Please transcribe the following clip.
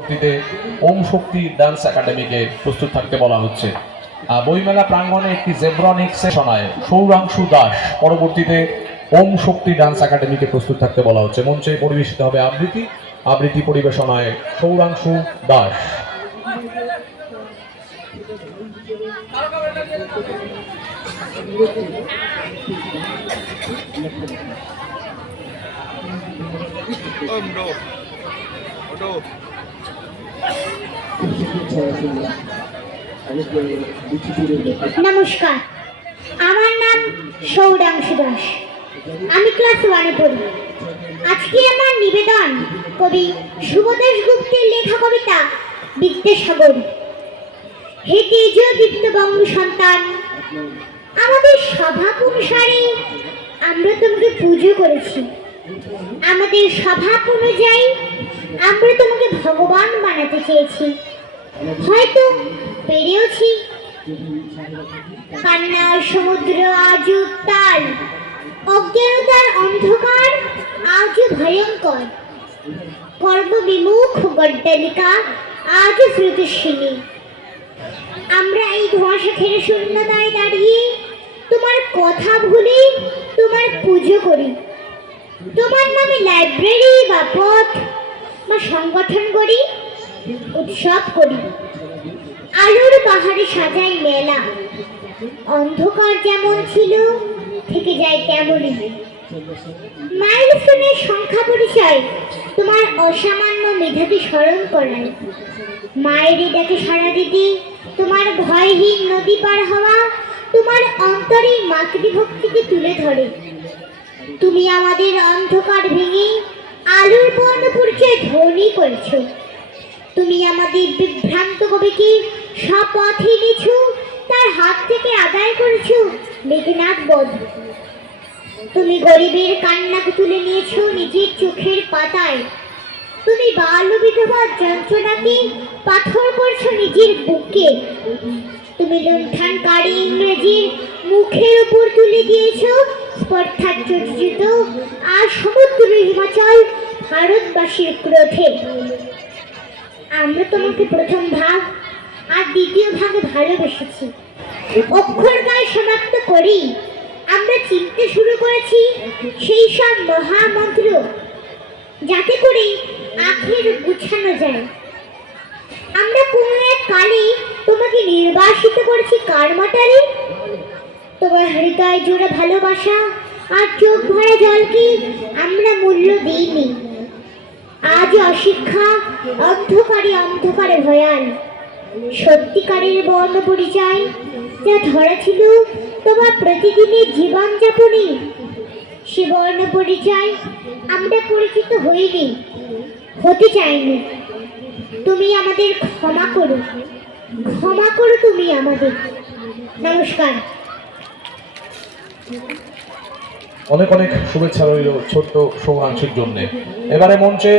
পরবর্তীতে ওম শক্তি ডান্স একাডেমিকে প্রস্তুত থাকতে বলা হচ্ছে। বইমেলা প্রাঙ্গণে একটি জেব্রনিক সেশনায় সৌরাংশু দাস পরবর্তীতে ওম শক্তি ডান্স একাডেমিকে প্রস্তুত থাকতে বলা হচ্ছে। মঞ্চে পরিবেশিত হবে আবৃত্তি পরিবেশনায় সৌরাংশু দাস। নমস্কার, আমার নাম সৌরাংশু দাস। আমি ক্লাস 1-এ পড়ি। আজকে আমার নিবেদন কবি শুভদাস গুপ্তের লেখা কবিতা বিদ্যাসাগর। হে তেজ দীপ্ত বঙ্গ সন্তান, আমাদের স্বভাব অনুসারে আমরা তোমাকে পুজো করেছি। আমাদের স্বভাব অনুযায়ী আমরা তোমাকে ভগবান বানাতে চেয়েছি, হয়তো পেরেওছি। কান্নার সমুদ্র আজ উত্তাল, অজ্ঞানতার অন্ধকার আজ ভয়ঙ্কর, কর্মবিমুখ গড্ডালিকা আজ স্রোতস্বিনী। আমরা এই ধোঁয়াশা ঘেরে শূন্যতায় দাঁড়িয়ে তোমার কথা ভুলে তোমার পুজো করি। তোমার নামে লাইব্রেরি বা পথ বা সংগঠন করি, উৎসব করি। আলোর পাহাড়ে সাজাই মেলা, অন্ধকার যেমন ছিল থেকে যায় তেমনই। মাইলস্টোনের সংখ্যা পরিচয় তোমার অসামান্য মেধাকে স্মরণ করায়। মায়েরই ডাকে সাড়া দিতে তোমার ভয়হীন নদী পার হওয়া তোমার অন্তরে মাতৃভক্তিকে তুলে ধরে। তুমি আমাদের অন্ধকার ভেঙে আলোর বর্ণ পরিচয় ধ্বনি করেছ। তুমি আমাদের বিভ্রান্ত কবিকে স্বপথে এনেছো, তার হাত থেকে আদায় করেছো মেঘনাদ বধ। তুমি গরিবের কান্নাকে তুলে নিয়েছো নিজের চোখের পাতায়। তুমি বাল্য বিধবার যন্ত্রণাকে পাথর করছো নিজের বুকে। তুমি লুণ্ঠনকারী ইংরেজির মুখের উপর তুলে দিয়েছো স্পর্ধাচ্যুত আর সমুদ্র হিমাচল ভারতবাসীর ক্রোধে। আমরা তোমাকে প্রথম ভাগ আর দ্বিতীয় ভাগে ভালোবেসেছি। অক্ষর গায়ে সমাপ্ত করি আমরা চিনতে শুরু করেছি সেই সব মহামন্ত্র, যাতে করে আখের গুছানো যায়। আমরা কোনো এক কালে তোমাকে নির্বাসিত করেছি কারমাটারে। তোমার হৃদয় জোড়া ভালোবাসা আর চোখ ভরা জলকে আমরা মূল্য দিইনি। আজ অশিক্ষা অন্ধকারে ভয়াল। সত্যিকারের বর্ণ পরিচয় যা ধরা ছিল তোমার প্রতিদিনের জীবনযাপনে, সে বর্ণ পরিচয় আমরা পরিচিত হইনি, হতে চাইনি। তুমি আমাদের ক্ষমা করো তুমি আমাদের। নমস্কার। অনেক অনেক শুভেচ্ছা রইল ছোট্ট সৌরাংশুর জন্য। এবারে মঞ্চে